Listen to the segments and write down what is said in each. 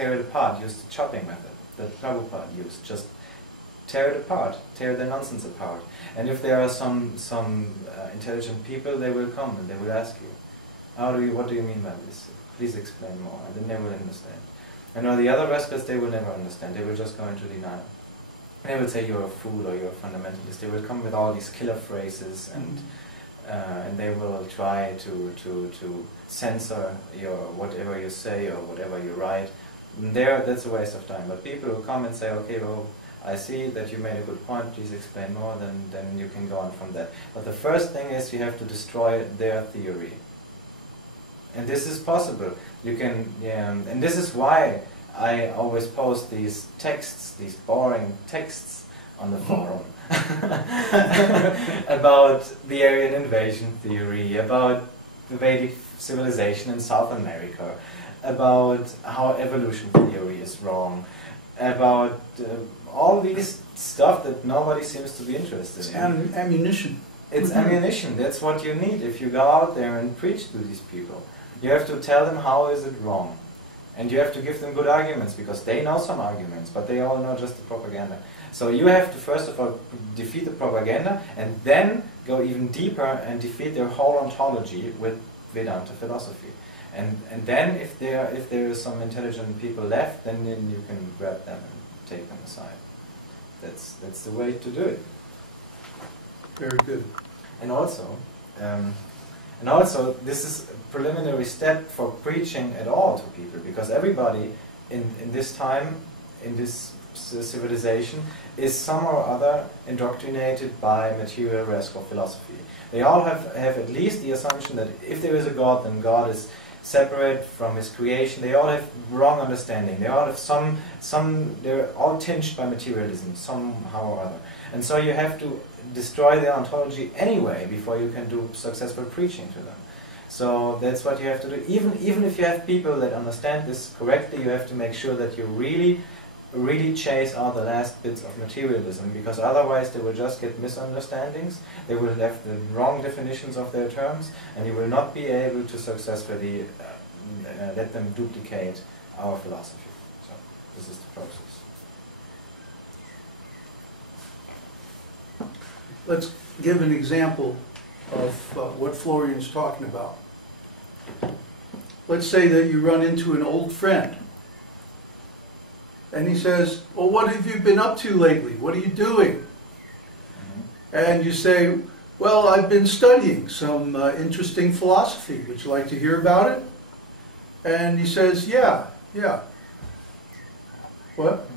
tear it apart, use the chopping method that Prabhupada used. Just tear it apart, tear the nonsense apart. And if there are some intelligent people, they will come and they will ask you, what do you mean by this? Please explain more. And then they will understand. And all the other rascals, they will never understand. They will just go into denial. They will say you're a fool or you're a fundamentalist. They will come with all these killer phrases and they will try to censor your whatever you say or whatever you write. And that's a waste of time. But people who come and say, okay, well, I see that you made a good point, please explain more, then you can go on from that. But the first thing is you have to destroy their theory. And this is possible. You can, and this is why I always post these texts, these boring texts on the forum about the Aryan invasion theory, about the Vedic civilization in South America, about how evolution theory is wrong, about all these stuff that nobody seems to be interested in. Ammunition. It's ammunition. That's what you need if you go out there and preach to these people. You have to tell them how is it wrong. And you have to give them good arguments, because they know some arguments, but they all know just the propaganda. So you have to first of all defeat the propaganda, and then go even deeper and defeat their whole ontology with Vedanta philosophy. And then if there is some intelligent people left, then you can grab them and take them aside. That's the way to do it. Very good. And also this is a preliminary step for preaching at all to people, because everybody in this time, in this civilization, is somehow or other indoctrinated by material rascal philosophy. They all have at least the assumption that if there is a God, then God is separate from his creation. They all have wrong understanding. They all have they're all tinged by materialism somehow or other. And so you have to destroy their ontology anyway before you can do successful preaching to them. So that's what you have to do. Even if you have people that understand this correctly, you have to make sure that you really chase out the last bits of materialism, because otherwise they will just get misunderstandings, they will have the wrong definitions of their terms, and you will not be able to successfully let them duplicate our philosophy. So this is the process. Let's give an example of what Florian's talking about. Let's say that you run into an old friend, and he says, well, what have you been up to lately? What are you doing? And you say, well, I've been studying some interesting philosophy. Would you like to hear about it? And he says, yeah. What?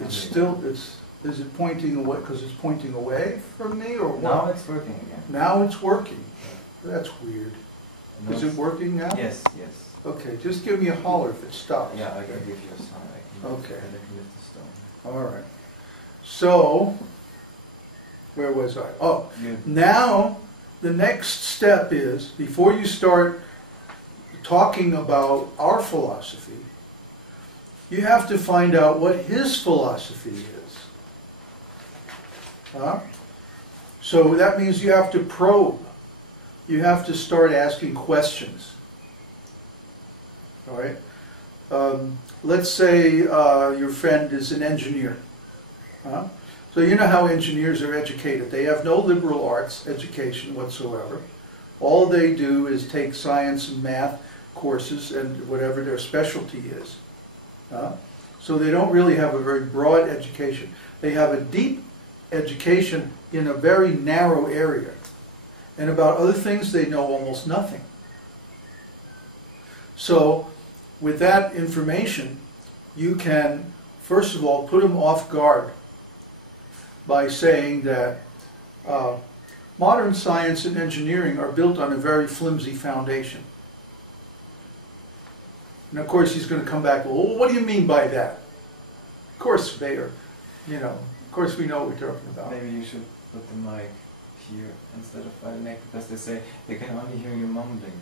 It's still, is it pointing away, because it's pointing away from me, or what? Now it's working again. Now it's working. That's weird. Is it working now? Yes. Okay, just give me a holler if it stops. Yeah, I can give you a sign. Okay. I can lift the stone. All right. So, where was I? Oh, now the next step is, before you start talking about our philosophy, you have to find out what his philosophy is. Huh? So that means you have to probe. You have to start asking questions. All right? Let's say your friend is an engineer. Huh? So you know how engineers are educated. They have no liberal arts education whatsoever. All they do is take science and math courses and whatever their specialty is. So they don't really have a very broad education. They have a deep education in a very narrow area. And about other things they know almost nothing. So with that information, you can, first of all, put them off guard by saying that modern science and engineering are built on a very flimsy foundation. And of course he's going to come back, well, what do you mean by that? Of course they are, of course we know what we're talking about. Maybe you should put the mic here instead of by the neck, because they say they can only hear you mumbling.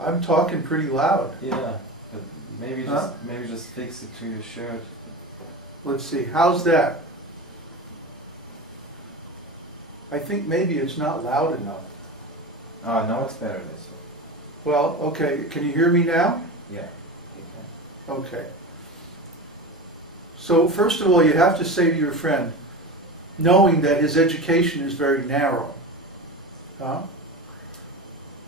I'm talking pretty loud. Yeah, but maybe just fix it to your shirt. Let's see, how's that? I think maybe it's not loud enough. Oh, now it's better this way. Well, okay, can you hear me now? Yeah. Okay. So first of all, you have to say to your friend, knowing that his education is very narrow,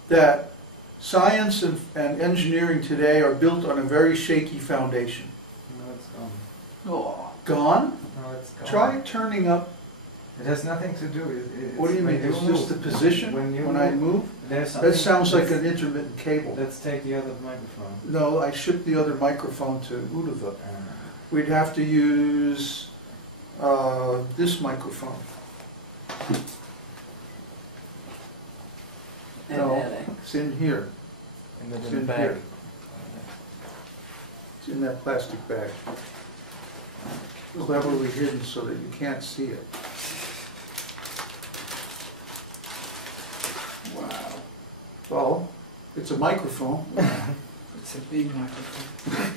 that science and engineering today are built on a very shaky foundation. No, it's gone. Oh, gone? No, it's gone. Try turning up. It has nothing to do. What do you mean? It's just the position when I move? That sounds like an intermittent cable. Let's take the other microphone. No, I shipped the other microphone to Uddhava. We'd have to use this microphone. No, it's in here. It's in the bag. It's in that plastic bag. Cleverly hidden so that you can't see it. Wow. Well, it's a microphone. It's a big microphone.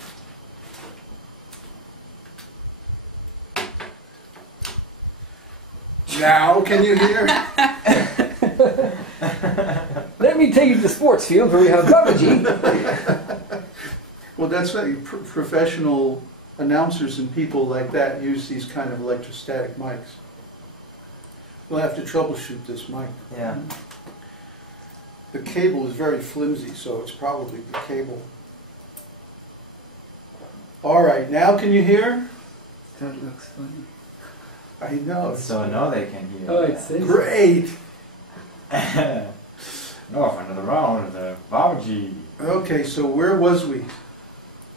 Now, can you hear? Let me take you to the sports field where we have Babaji. Well, that's right. Professional announcers and people like that use these kind of electrostatic mics. We'll have to troubleshoot this mic. Yeah. The cable is very flimsy, so it's probably the cable. All right, now can you hear? That looks funny. I know. So now they can hear. Oh, it says. Great. No, for another round, the Babaji. Okay, so where was we?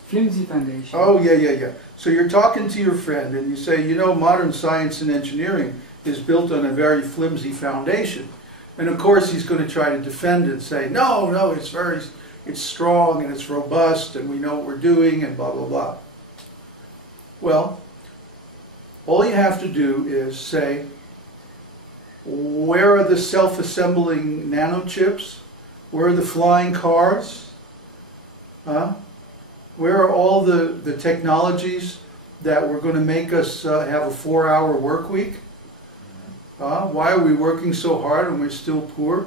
Flimsy foundation. Oh, yeah. So you're talking to your friend and you say, you know, modern science and engineering is built on a very flimsy foundation. And of course he's going to try to defend it and say, no, it's strong and it's robust and we know what we're doing and blah, blah, blah. Well, all you have to do is say, where are the self-assembling nanochips? Where are the flying cars? Where are all the technologies that were going to make us have a 4-hour work week? Why are we working so hard and we're still poor?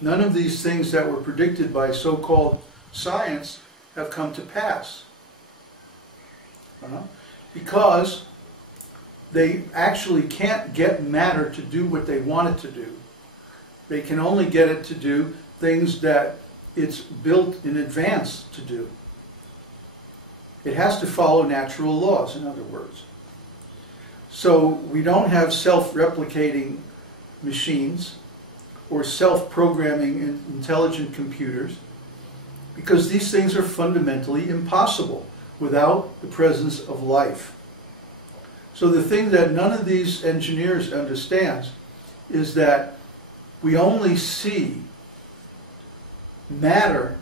None of these things that were predicted by so-called science have come to pass. Because they actually can't get matter to do what they want it to do. They can only get it to do things that it's built in advance to do. It has to follow natural laws, in other words. So we don't have self-replicating machines or self-programming intelligent computers because these things are fundamentally impossible without the presence of life. So the thing that none of these engineers understands is that we only see matter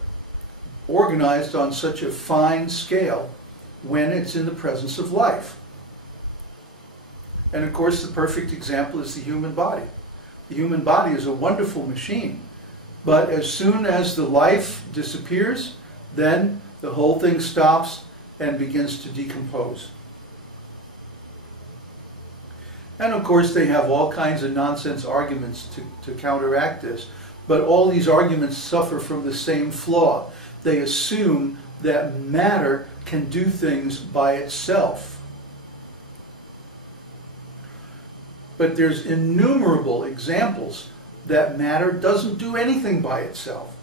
organized on such a fine scale when it's in the presence of life. And of course the perfect example is the human body. The human body is a wonderful machine, but as soon as the life disappears, then the whole thing stops and begins to decompose. And of course they have all kinds of nonsense arguments to counteract this, but all these arguments suffer from the same flaw. They assume that matter can do things by itself. But there's innumerable examples that matter doesn't do anything by itself.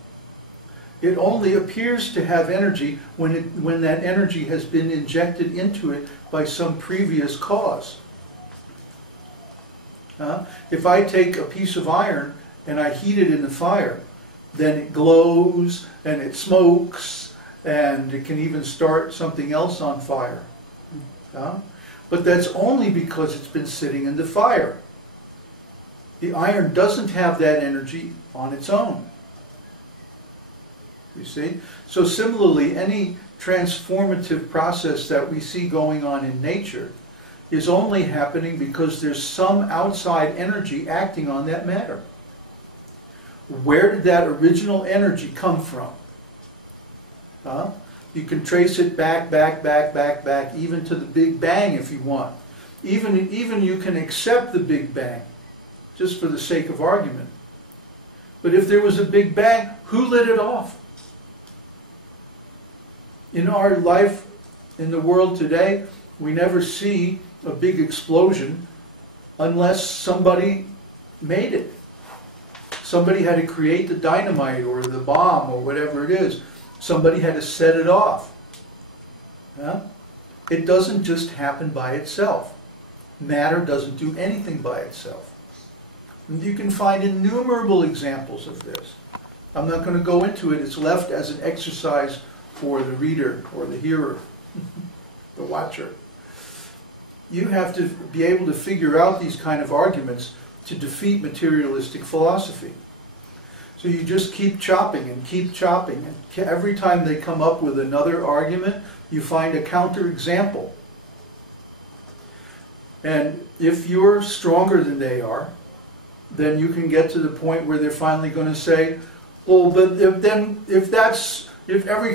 It only appears to have energy when that energy has been injected into it by some previous cause. If I take a piece of iron and I heat it in the fire, then it glows and it smokes and it can even start something else on fire. But that's only because it's been sitting in the fire. The iron doesn't have that energy on its own. You see? So similarly, any transformative process that we see going on in nature is only happening because there's some outside energy acting on that matter. Where did that original energy come from? You can trace it back, even to the Big Bang if you want. Even you can accept the Big Bang, just for the sake of argument. But if there was a Big Bang, who lit it off? in our life, in the world today, we never see a big explosion unless somebody made it. Somebody had to create the dynamite or the bomb or whatever it is. Somebody had to set it off. Yeah? It doesn't just happen by itself. Matter doesn't do anything by itself. And you can find innumerable examples of this. I'm not going to go into it. It's left as an exercise for the reader or the hearer, the watcher. You have to be able to figure out these kind of arguments to defeat materialistic philosophy. So you just keep chopping and keep chopping. And every time they come up with another argument, you find a counterexample. And if you're stronger than they are, then you can get to the point where they're finally going to say, well, but if every